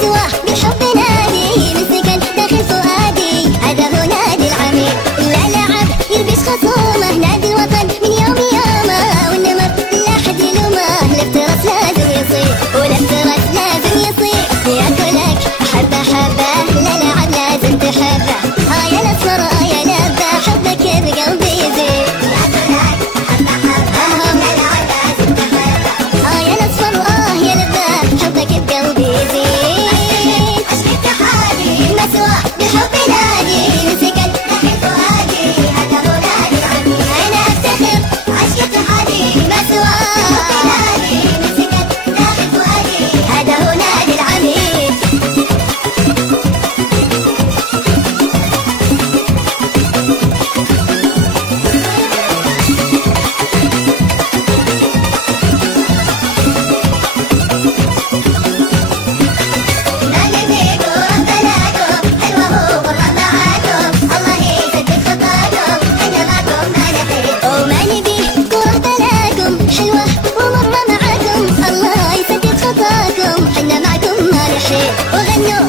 سواه بالحب نادي من سكن داخل فؤادي، هذا هو نادي العميد. لا لعب يربش خصومه، نادي الوطن من يوم يومه، والنمر لا حد يلومه، الافتراس لازم يصير والافتراس لازم يصير. ياكلك حبه حبه، لا لعب لازم تحبه، ها يا الاصفر يا لبه حبك بقلبي يزيد. ياكلك حبه حبه، لا لعب لازم تحبه، ها يا الاصفر يا لبه حبك بقلبي يزيد. عشق التحادي مسوى بالحب نادي من سكن داخل فؤادي، هذا هو نادي العميد. انا افتخر عشق التحادي مسوى بالحب نادي من سكن داخل فؤادي، هذا هو نادي العميد. وغنوا